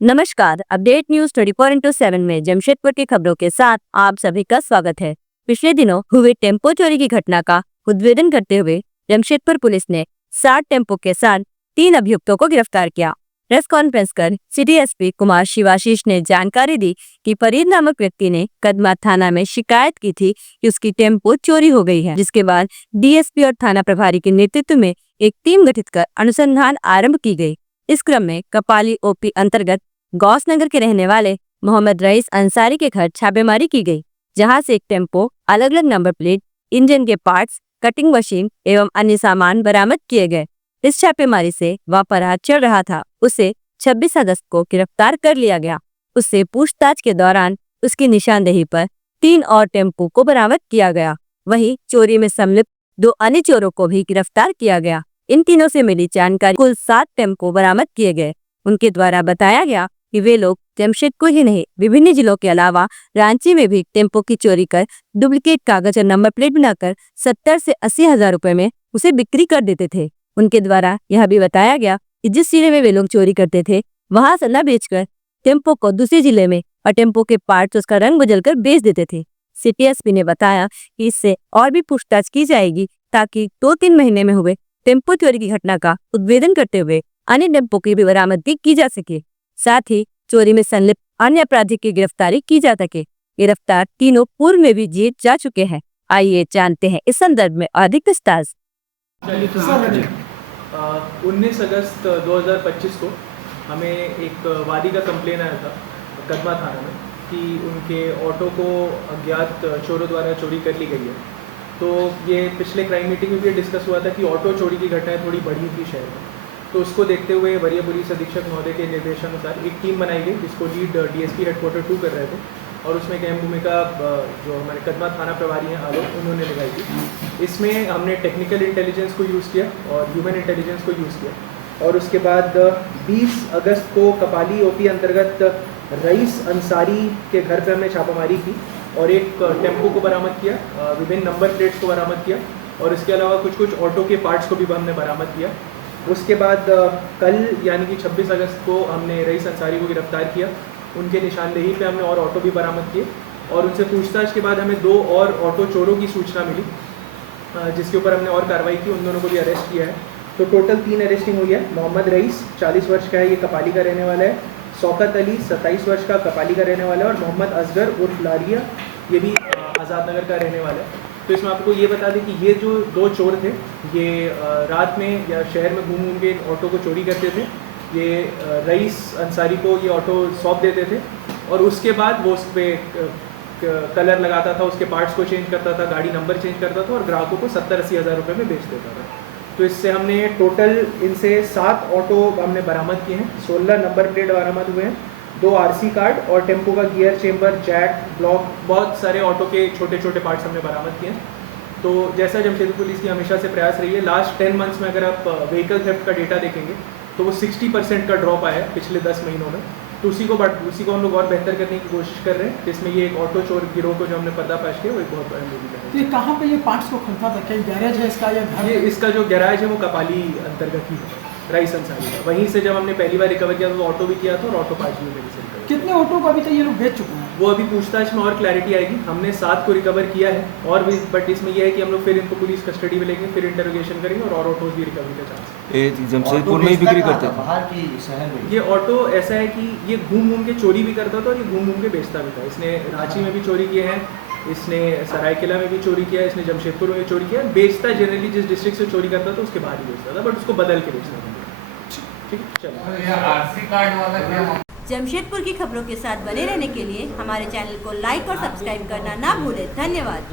नमस्कार, update news 24/7 में जमशेदपुर की खबरों के साथ आप सभी का स्वागत है। पिछले दिनों हुए टेम्पो चोरी की घटना का उद्भेदन करते हुए जमशेदपुर पुलिस ने 60 टेम्पो के साथ 3 अभियुक्तों को गिरफ्तार किया। प्रेस कॉन्फ्रेंस कर सिटी एसपी कुमार शिवाशीष ने जानकारी दी कि फरीद नामक व्यक्ति ने कदमा थाना में शिकायत की थी कि उसकी टेम्पो चोरी हो गई है, जिसके बाद डीएसपी और थाना प्रभारी के नेतृत्व में एक टीम गठित कर अनुसंधान आरंभ की गई। इस क्रम में कपाली ओपी अंतर्गत गौसनगर के रहने वाले मोहम्मद रईस अंसारी के घर छापेमारी की गई, जहां से एक टेम्पो, अलग अलग नंबर प्लेट, इंजन के पार्ट्स, कटिंग मशीन एवं अन्य सामान बरामद किए गए। इस छापेमारी से वह फरार चल रहा था, उसे 26 अगस्त को गिरफ्तार कर लिया गया। उससे पूछताछ के दौरान उसकी निशानदेही पर 3 और टेम्पो को बरामद किया गया। वहीं चोरी में सम्मिलित 2 अन्य चोरों को भी गिरफ्तार किया गया। इन तीनों से मिली जानकारी कुल 7 टेम्पो बरामद किए गए। उनके द्वारा बताया गया कि वे लोग जमशेदपुर ही नहीं, विभिन्न जिलों के अलावा रांची में भी टेम्पो की चोरी कर डुप्लीकेट कागज और नंबर प्लेट बनाकर 70 से 80 हजार रुपए में उसे बिक्री कर देते थे। उनके द्वारा यह भी बताया गया कि जिस जिले में वे लोग चोरी करते थे, वहां से न बेचकर टेम्पो को दूसरे जिले में और टेम्पो के पार्ट्स उसका रंग बदल कर बेच देते थे। सिटी एसपी ने बताया कि इससे और भी पूछताछ की जाएगी ताकि 2-3 महीने में हुए टेम्पो चोरी की घटना का उद्भेदन करते हुए अन्य टेम्पो की भी बरामदगी की जा सके, साथ ही चोरी में संलिप्त अन्य अपराधी की गिरफ्तारी की जा सके। गिरफ्तार तीनों पूर्व में भी जेल जा चुके हैं। आइए जानते हैं इस संदर्भ में अधिक विस्तार। 19 अगस्त 2025 को हमें एक वादी का कंप्लेन आया था कदमा थाना में कि उनके ऑटो को अज्ञात चोरों द्वारा चोरी कर ली गई है। तो ये पिछले क्राइम मीटिंग में भी डिस्कस हुआ था कि ऑटो चोरी की घटनाएं थोड़ी बढ़ी थी शहर में। तो उसको देखते हुए वरीय पुलिस अधीक्षक महोदय के निर्देशानुसार एक टीम बनाई गई, जिसको लीड डीएसपी हेडक्वार्टर 2 कर रहे थे, और उसमें एक अहम भूमिका जो हमारे कदमा थाना प्रभारी हैं आलोक, उन्होंने निभाई थी। इसमें हमने टेक्निकल इंटेलिजेंस को यूज़ किया और ह्यूमन इंटेलिजेंस को यूज़ किया, और उसके बाद 20 अगस्त को कपाली ओपी अंतर्गत रईस अंसारी के घर पर हमने छापामारी की और एक टेम्पो को बरामद किया, विभिन्न नंबर प्लेट्स को बरामद किया, और इसके अलावा कुछ ऑटो के पार्ट्स को भी हमने बरामद किया। उसके बाद कल यानी कि 26 अगस्त को हमने रईस अंसारी को गिरफ्तार किया। उनके निशानदेही पे हमने और ऑटो भी बरामद किए, और उनसे पूछताछ के बाद हमें 2 और ऑटो चोरों की सूचना मिली, जिसके ऊपर हमने और कार्रवाई की। उन दोनों को भी अरेस्ट किया है। तो टोटल 3 अरेस्टिंग हुई है। मोहम्मद रईस 40 वर्ष का है, ये कपाली का रहने वाला है। शौकत अली 27 वर्ष का कपाली का रहने वाला है, और मोहम्मद असगर उर्फ लारिया, ये भी आज़ाद नगर का रहने वाला है। तो इसमें आपको ये बता दें कि ये जो 2 चोर थे, ये रात में या शहर में घूम के ऑटो को चोरी करते थे। ये रईस अंसारी को ये ऑटो सौंप देते थे, और उसके बाद वो उस पर कलर लगाता था, उसके पार्ट्स को चेंज करता था, गाड़ी नंबर चेंज करता था, और ग्राहकों को 70-80 हज़ार रुपये में बेच देता था। तो इससे हमने टोटल इनसे 7 ऑटो हमने बरामद किए हैं, 16 नंबर प्लेट बरामद हुए हैं, 2 आरसी कार्ड और टेम्पो का गियर चेम्बर, जैक, ब्लॉक, बहुत सारे ऑटो के छोटे छोटे पार्ट्स हमने बरामद किए हैं। तो जैसा जमशेदपुर पुलिस की हमेशा से प्रयास रही है, लास्ट 10 मंथ्स में अगर आप व्हीकल थेफ्ट का डेटा देखेंगे तो वो 60% का ड्रॉप आया है पिछले 10 महीनों में। तो उसी को हम लोग और बेहतर करने की कोशिश कर रहे हैं, जिसमें ये एक ऑटो चोर गिरोह को जो हमने पर्दाफाश किया वो एक बहुत बड़ा भूमिका है। तो ये कहाँ पे ये पार्ट्स को खरीदा था? क्या गैरेज है इसका या घर? ये इसका जो गैराज है वो कपाली अंतर्गत ही है, रईस अंसारी का। वहीं से जब हमने पहली बार रिकवर किया तो ऑटो भी किया था, और ऑटो पार्ट्स भी मेरे से रिकवर। कितने ऑटो को अभी तक ये लोग बेच चुके हैं? वो अभी पूछताछ में और क्लैरिटी आएगी। हमने 7 को रिकवर किया है और भी, बट इसमें यह है कि हम लोग फिर इनको पुलिस कस्टडी में लेंगे, फिर इंटरोगेशन करेंगे, और ऑटोज भी रिकवरी का चांस है। जमशेदपुर में ही बिक्री करते थे बाहर की शहर में? ये ऑटो ऐसा है कि ये घूम के चोरी भी करता था और ये घूम के बेचता भी था। इसने रांची में भी चोरी किए हैं, इसने सरायकेला में भी चोरी किया है, इसने जमशेदपुर में भी चोरी किया है। बेचता जनरली जिस डिस्ट्रिक्ट से चोरी करता था उसके बाहर ही बेचता था, बट उसको बदल के बेचता था। ठीक है, चलो। आरसी कार्ड वाला क्या? जमशेदपुर की खबरों के साथ बने रहने के लिए हमारे चैनल को लाइक और सब्सक्राइब करना ना भूलें। धन्यवाद।